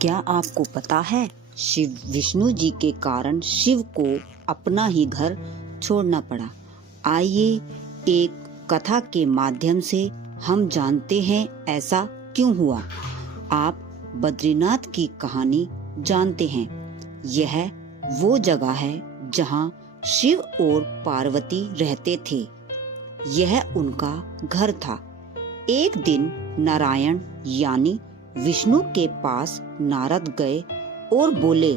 क्या आपको पता है शिव विष्णु जी के कारण शिव को अपना ही घर छोड़ना पड़ा। आइए एक कथा के माध्यम से हम जानते हैं ऐसा क्यों हुआ। आप बद्रीनाथ की कहानी जानते हैं। यह वो जगह है जहाँ शिव और पार्वती रहते थे। यह उनका घर था। एक दिन नारायण यानी विष्णु के पास नारद गए और बोले,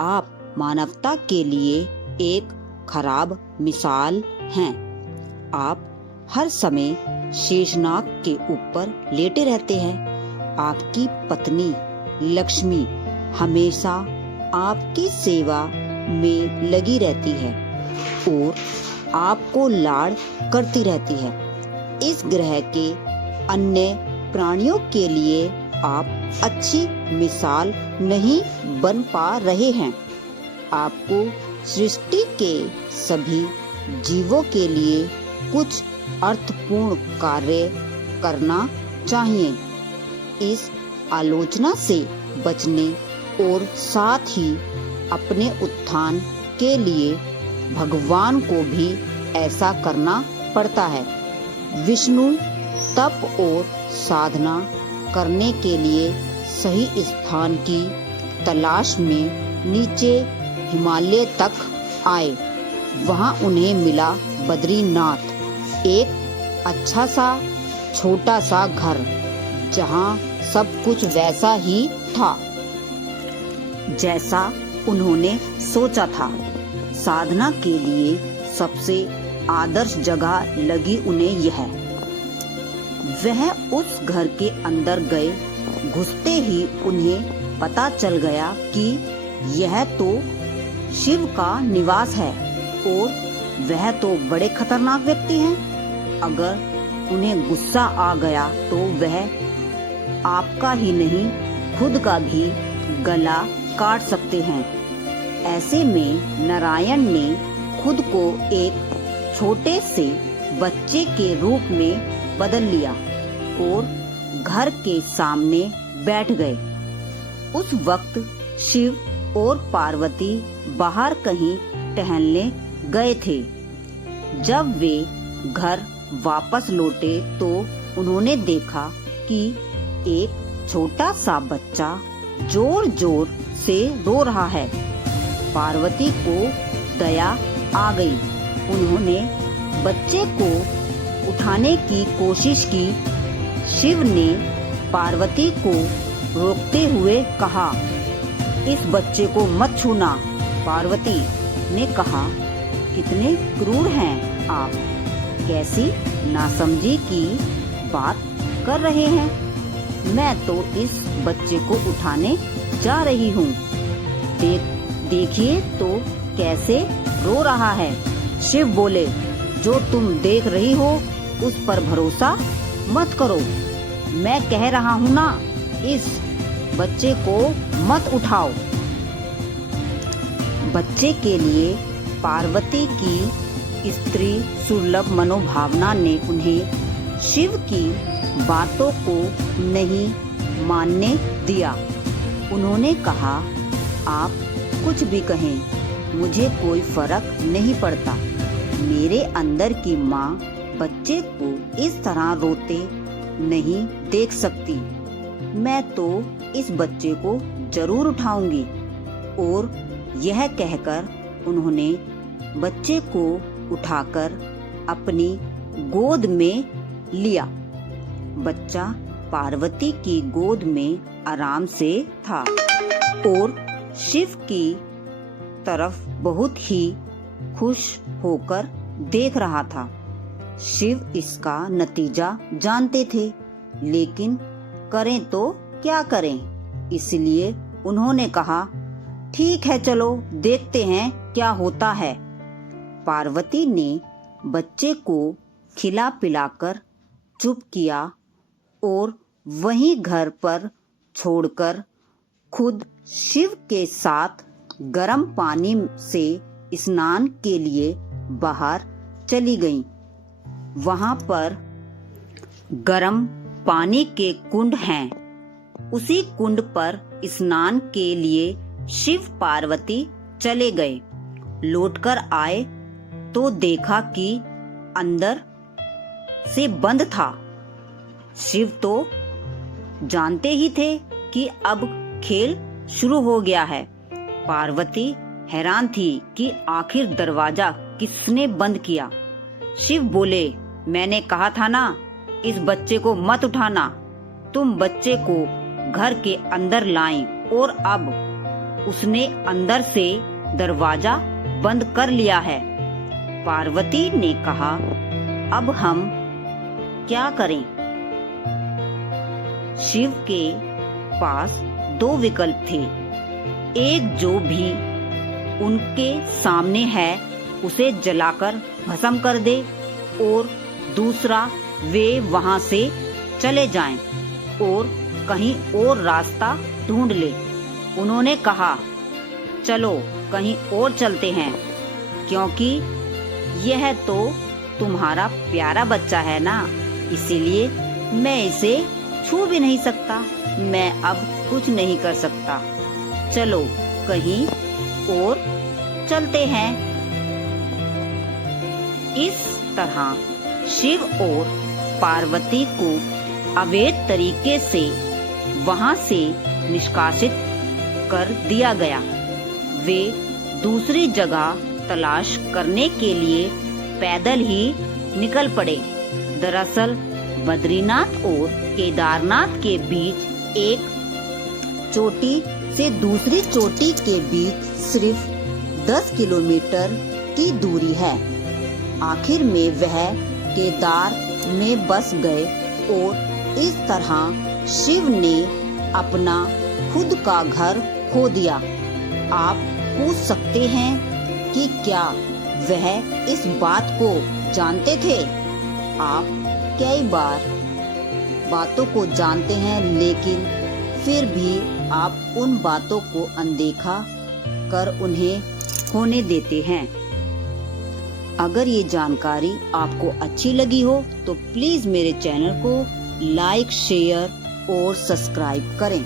आप मानवता के लिए एक खराब मिसाल हैं। आप हर समय शेषनाग के ऊपर लेटे रहते हैं। आपकी पत्नी लक्ष्मी हमेशा आपकी सेवा में लगी रहती है और आपको लाड़ करती रहती है। इस ग्रह के अन्य प्राणियों के लिए आप अच्छी मिसाल नहीं बन पा रहे हैं। आपको सृष्टि के सभी जीवों के लिए कुछ अर्थपूर्ण कार्य करना चाहिए। इस आलोचना से बचने और साथ ही अपने उत्थान के लिए भगवान को भी ऐसा करना पड़ता है। विष्णु तप और साधना करने के लिए सही स्थान की तलाश में नीचे हिमालय तक आए। वहां उन्हें मिला बद्रीनाथ, एक अच्छा सा छोटा सा घर जहां सब कुछ वैसा ही था जैसा उन्होंने सोचा था। साधना के लिए सबसे आदर्श जगह लगी उन्हें यह। वह उस घर के अंदर गए। घुसते ही उन्हें पता चल गया कि यह तो शिव का निवास है और वह तो बड़े खतरनाक व्यक्ति हैं। अगर उन्हें गुस्सा आ गया तो वह आपका ही नहीं खुद का भी गला काट सकते हैं। ऐसे में नारायण ने खुद को एक छोटे से बच्चे के रूप में बदल लिया और घर के सामने बैठ गए। उस वक्त शिव और पार्वती बाहर कहीं टहलने गए थे। जब वे घर वापस लौटे तो उन्होंने देखा कि एक छोटा सा बच्चा जोर जोर से रो रहा है। पार्वती को दया आ गई। उन्होंने बच्चे को उठाने की कोशिश की। शिव ने पार्वती को रोकते हुए कहा, इस बच्चे को मत छूना। पार्वती ने कहा, कितने क्रूर हैं आप, कैसी नासमझी की बात कर रहे हैं। मैं तो इस बच्चे को उठाने जा रही हूँ। देखिए तो कैसे रो रहा है। शिव बोले, जो तुम देख रही हो उस पर भरोसा मत करो। मैं कह रहा हूँ ना, इस बच्चे को मत उठाओ। बच्चे के लिए पार्वती की स्त्री सुलभ मनोभावना ने उन्हें शिव की बातों को नहीं मानने दिया। उन्होंने कहा, आप कुछ भी कहें, मुझे कोई फर्क नहीं पड़ता। मेरे अंदर की माँ बच्चे को इस तरह रोते नहीं देख सकती। मैं तो इस बच्चे को जरूर उठाऊंगी। और यह कहकर उन्होंने बच्चे को उठाकर अपनी गोद में लिया। बच्चा पार्वती की गोद में आराम से था और शिव की तरफ बहुत ही खुश होकर देख रहा था। शिव इसका नतीजा जानते थे, लेकिन करें तो क्या करें। इसलिए उन्होंने कहा, ठीक है चलो देखते हैं क्या होता है। पार्वती ने बच्चे को खिला पिलाकर चुप किया और वहीं घर पर छोड़कर खुद शिव के साथ गर्म पानी से स्नान के लिए बाहर चली गईं। वहां पर गर्म पानी के कुंड हैं। उसी कुंड पर स्नान के लिए शिव पार्वती चले गए। लौटकर आए तो देखा कि अंदर से बंद था। शिव तो जानते ही थे कि अब खेल शुरू हो गया है। पार्वती हैरान थी कि आखिर दरवाजा किसने बंद किया। शिव बोले, मैंने कहा था ना, इस बच्चे को मत उठाना। तुम बच्चे को घर के अंदर लाएं। और अब उसने अंदर से दरवाजा बंद कर लिया है। पार्वती ने कहा, अब हम क्या करें? शिव के पास दो विकल्प थे। एक जो भी उनके सामने है उसे जलाकर भस्म कर दे, और दूसरा वे वहां से चले जाएं और कहीं और रास्ता ढूंढ ले। उन्होंने कहा, चलो कहीं और चलते हैं, क्योंकि यह तो तुम्हारा प्यारा बच्चा है ना, इसीलिए मैं इसे छू भी नहीं सकता। मैं अब कुछ नहीं कर सकता। चलो कहीं और चलते हैं। इस तरह शिव और पार्वती को अवैध तरीके से वहां से निष्कासित कर दिया गया। वे दूसरी जगह तलाश करने के लिए पैदल ही निकल पड़े। दरअसल बद्रीनाथ और केदारनाथ के बीच एक चोटी से दूसरी चोटी के बीच सिर्फ 10 किलोमीटर की दूरी है। आखिर में वह केदार में बस गए और इस तरह शिव ने अपना खुद का घर खो दिया। आप पूछ सकते हैं कि क्या वह इस बात को जानते थे? आप कई बार बातों को जानते हैं, लेकिन फिर भी आप उन बातों को अनदेखा कर उन्हें होने देते हैं। अगर ये जानकारी आपको अच्छी लगी हो तो प्लीज मेरे चैनल को लाइक, शेयर और सब्सक्राइब करें।